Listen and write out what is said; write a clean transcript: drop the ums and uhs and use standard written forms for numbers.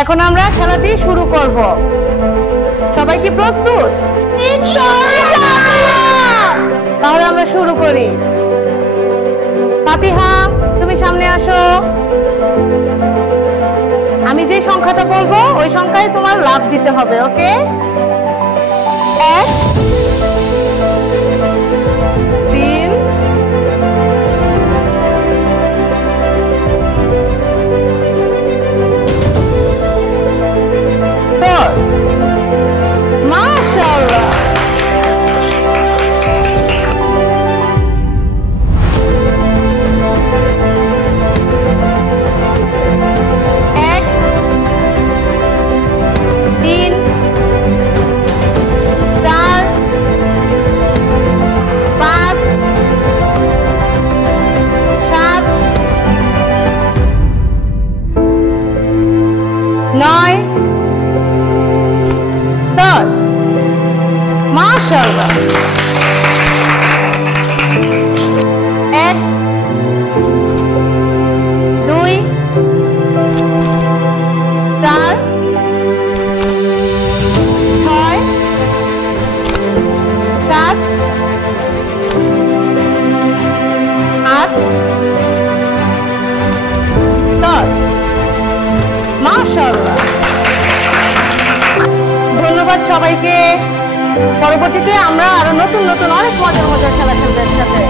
এখন আমরা খেলাটি শুরু করব। সবাই কি প্রস্তুত? তাহলে আমরা শুরু করি। ফাতিহা, তুমি সামনে আসো। আমি যে সংখ্যাটা বলবো ওই সংখ্যায় তোমার লাফ দিতে হবে, ওকে? 1 3 10। মাশাআল্লাহ। মাশাআল্লাহ। 1 2 4 6 7 8 10। মাশাআল্লাহ। ধন্যবাদ সবাইকে। পরবর্তীতে আমরা আরো নতুন নতুন অনেক মজার মজার খেলা খেলবো একসাথে।